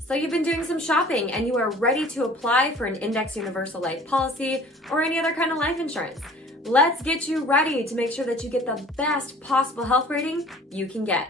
So you've been doing some shopping and you are ready to apply for an Index Universal Life policy or any other kind of life insurance. Let's get you ready to make sure that you get the best possible health rating you can get.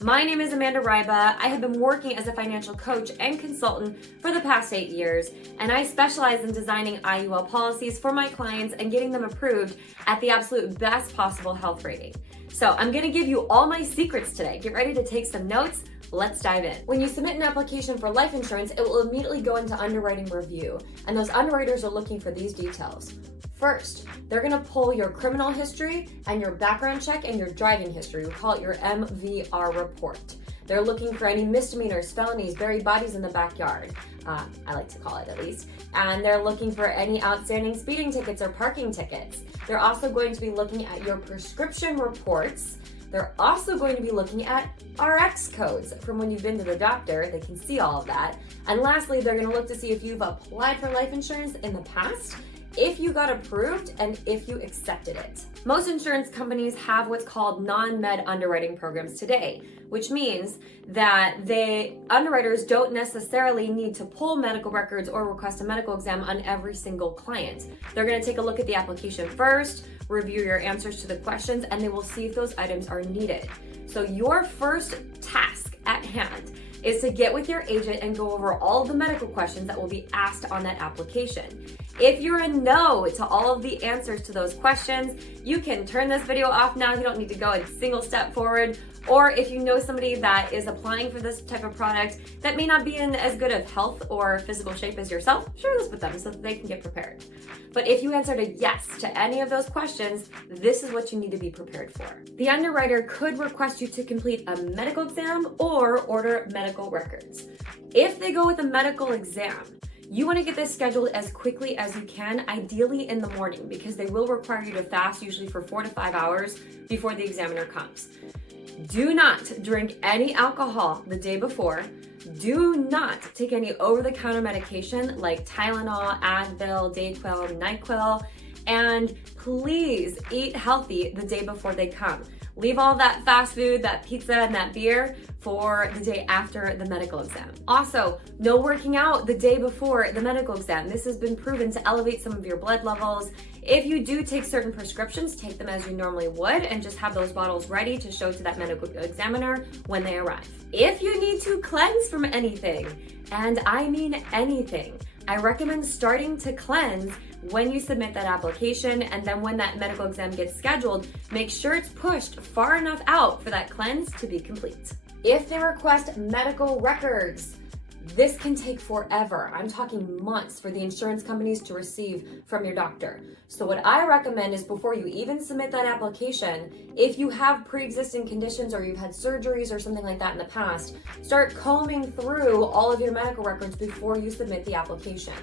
My name is Amanda Ryba. I have been working as a financial coach and consultant for the past 8 years, and I specialize in designing IUL policies for my clients and getting them approved at the absolute best possible health rating. So I'm gonna give you all my secrets today. Get ready to take some notes. Let's dive in. When you submit an application for life insurance, it will immediately go into underwriting review, and those underwriters are looking for these details. First, they're gonna pull your criminal history and your background check and your driving history. We call it your MVR report. They're looking for any misdemeanors, felonies, buried bodies in the backyard. I like to call it at least. And they're looking for any outstanding speeding tickets or parking tickets. They're also going to be looking at your prescription reports. They're also going to be looking at RX codes from when you've been to the doctor. They can see all of that. And lastly, they're gonna look to see if you've applied for life insurance in the past, if you got approved, and if you accepted it. Most insurance companies have what's called non-med underwriting programs today, which means that the underwriters don't necessarily need to pull medical records or request a medical exam on every single client. They're gonna take a look at the application first, review your answers to the questions, and they will see if those items are needed. So your first task at hand is to get with your agent and go over all of the medical questions that will be asked on that application. If you're a no to all of the answers to those questions, you can turn this video off now. You don't need to go a single step forward. Or if you know somebody that is applying for this type of product that may not be in as good of health or physical shape as yourself, share this with them so that they can get prepared. But if you answered a yes to any of those questions, this is what you need to be prepared for. The underwriter could request you to complete a medical exam or order medical records. If they go with a medical exam, you want to get this scheduled as quickly as you can, ideally in the morning, because they will require you to fast usually for 4 to 5 hours before the examiner comes. Do not drink any alcohol the day before. Do not take any over-the-counter medication like Tylenol, Advil, Dayquil, NyQuil, and please eat healthy the day before they come. Leave all that fast food, that pizza, and that beer for the day after the medical exam. Also, no working out the day before the medical exam. This has been proven to elevate some of your blood levels. If you do take certain prescriptions, take them as you normally would and just have those bottles ready to show to that medical examiner when they arrive. If you need to cleanse from anything, and I mean anything, I recommend starting to cleanse when you submit that application, and then when that medical exam gets scheduled, make sure it's pushed far enough out for that cleanse to be complete. If they request medical records, this can take forever. I'm talking months for the insurance companies to receive from your doctor. So what I recommend is before you even submit that application, if you have pre-existing conditions or you've had surgeries or something like that in the past, start combing through all of your medical records before you submit the application.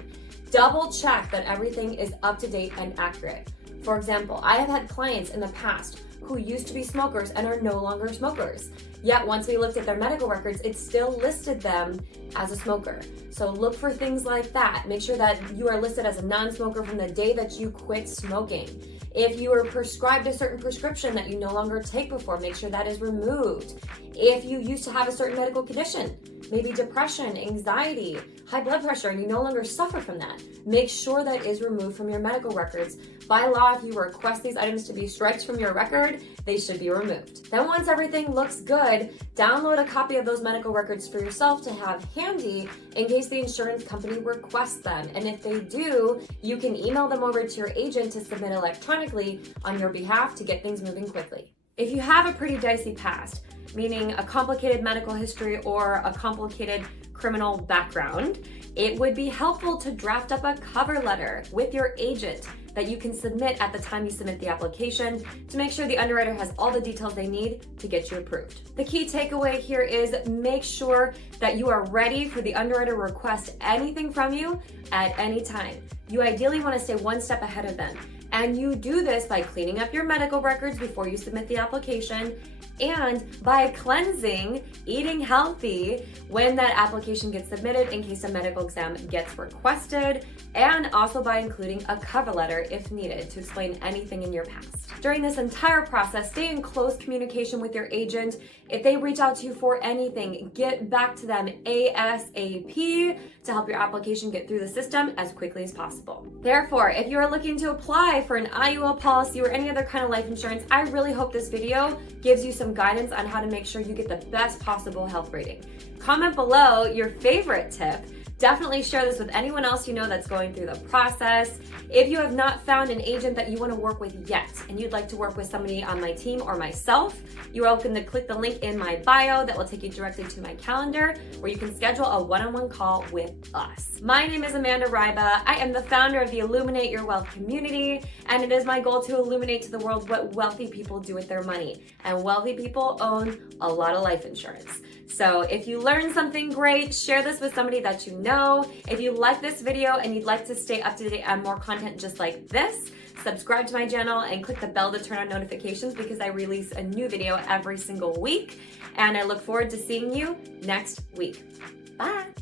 Double check that everything is up to date and accurate. For example, I have had clients in the past who used to be smokers and are no longer smokers. Yet once we looked at their medical records, it still listed them as a smoker. So look for things like that. Make sure that you are listed as a non-smoker from the day that you quit smoking. If you were prescribed a certain prescription that you no longer take before, make sure that is removed. If you used to have a certain medical condition, maybe depression, anxiety, high blood pressure, and you no longer suffer from that, make sure that is removed from your medical records. By law, if you request these items to be striked from your record, they should be removed. Then once everything looks good, download a copy of those medical records for yourself to have handy in case the insurance company requests them. And if they do, you can email them over to your agent to submit electronically on your behalf to get things moving quickly. If you have a pretty dicey past, meaning a complicated medical history or a complicated criminal background, it would be helpful to draft up a cover letter with your agent that you can submit at the time you submit the application to make sure the underwriter has all the details they need to get you approved. The key takeaway here is make sure that you are ready for the underwriter to request anything from you at any time. You ideally want to stay one step ahead of them. And you do this by cleaning up your medical records before you submit the application and by cleansing, eating healthy when that application gets submitted in case a medical exam gets requested, and also by including a cover letter if needed to explain anything in your past. During this entire process, stay in close communication with your agent. If they reach out to you for anything, get back to them ASAP to help your application get through the system as quickly as possible. Therefore, if you are looking to apply for an IUL policy or any other kind of life insurance, I really hope this video gives you some guidance on how to make sure you get the best possible health rating. Comment below your favorite tip. Definitely share this with anyone else you know that's going through the process. If you have not found an agent that you want to work with yet and you'd like to work with somebody on my team or myself, you are welcome to click the link in my bio that will take you directly to my calendar where you can schedule a one-on-one call with us. My name is Amanda Ryba. I am the founder of the Illuminate Your Wealth community, and it is my goal to illuminate to the world what wealthy people do with their money. And wealthy people own a lot of life insurance. So if you learned something great, share this with somebody that you know. If you like this video and you'd like to stay up to date on more content just like this, subscribe to my channel and click the bell to turn on notifications because I release a new video every single week. And I look forward to seeing you next week. Bye.